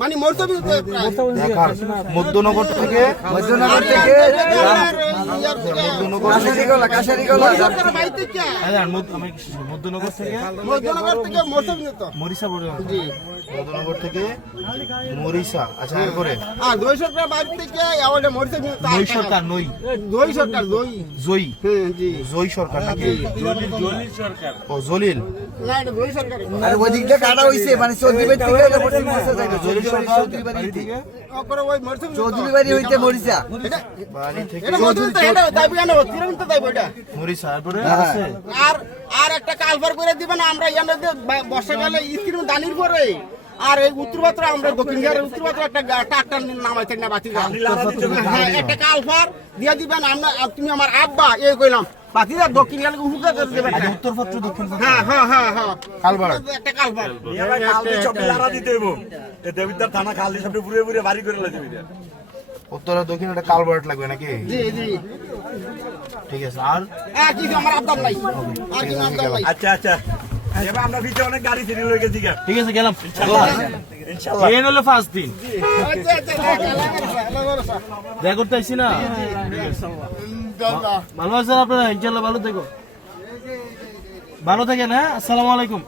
মানে মধ্যনগর থেকে মরিচা মধ্যনগর থেকে মরিচা। আচ্ছা এরপরে দই সরকার বাড়ি থেকে দই সরকার নই দই সরকার জয়ী জয়ী সরকার নাকি ও জলিল আর ওদিকটা কাটা হইছে মানে চৌধুরী থেকে চৌধুরী বাড়ি হইতে মরিচা আর একটা কালভার করে দিবেন আমরা বর্ষাকালে স্ক্রিন দানির পরে আর এই উত্তরপাত্র আমরা দক্ষিণ বিহারের উত্তরপাত্র একটা ট্রাক্টর নামাইতে না বাতি একটা কালভার দিয়ে দিবেন আমরা তুমি আমার আব্বা এই কইলাম বাকিরা দক্ষিণ বিহারে উপকার করে দেবেন উত্তরপত্র দক্ষিণ হ্যাঁ কালভার একটা কালভার দিতে হইব দেবিদার থানা খাল দিয়ে সব পুরো পুরো বাড়ি করে লাগবে উত্তর দক্ষিণ একটা কালভার্ট লাগবে নাকি? জি ঠিক আছে। আর কি আমার আব্বা নাই আর কি নাম দাও আচ্ছা এবার আমরা ভিতরে অনেক গাড়ি ফিরে লয়ে গেছি ঠিক আছে গেলাম ইনশাআল্লাহ এই হলো ফার্স্ট দিন আচ্ছা দেখা করতে আইছি না ভালো আছেন আপনারা? ইনশাআল্লাহ ভালো থেকো, ভালো থাকেন। হ্যাঁ, আসসালামু আলাইকুম।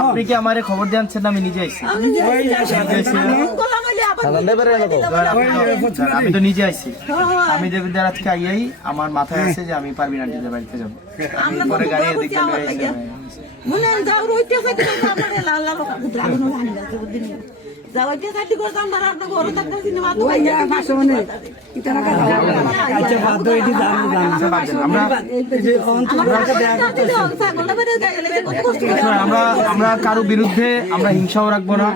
আপনি কি আমার খবর জানছেন? আমি নিজে আইছি, আমি তো নিজে আইছি। আমি দেবিদার আজকে আইয়াই আমার মাথায় আছে যে আমি পারবি না নিজের বাড়িতে যাবো। পরে গাড়ি এদিকে আমরা কারো বিরুদ্ধে আমরা হিংসাও রাখবো না,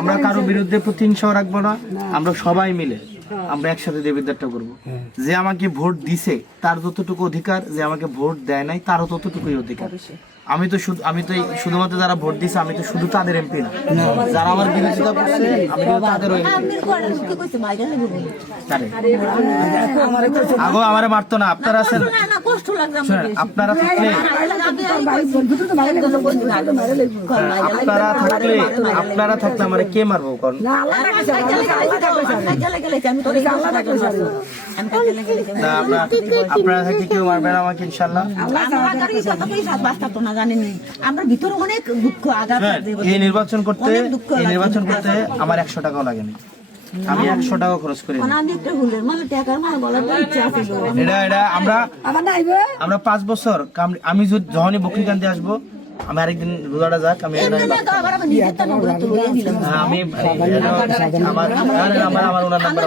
আমরা কারো বিরুদ্ধে প্রতিহিংসাও রাখবো না। আমরা সবাই মিলে আমরা একসাথে দেবিদারটা করবো। যে আমাকে ভোট দিছে তার যতটুকু অধিকার, যে আমাকে ভোট দেয় নাই তারও ততটুকুই অধিকার। আমি তো শুধুমাত্র যারা ভোট দিছে আমি তো শুধু তাদের এমপি না, যারা আমার বিরোধিতা করছে আমি তো তাদেরও আগো আমারে মারতো না। আপনারা আছেন, আপনারা থাকলে আমার কে মারবো? আপনারা থাকলে কেউ মারবে না আমাকে ইনশাল্লাহ। এই নির্বাচন করতে আমার 100 টাকাও লাগেনি, আমি 100 টাকা খরচ করি। এটা আমরা 5 বছর আমি যখনই বকরিকান্দি আসবো, আমি আরেকদিন রোজাটা যাক, আমার ওনার নাম্বার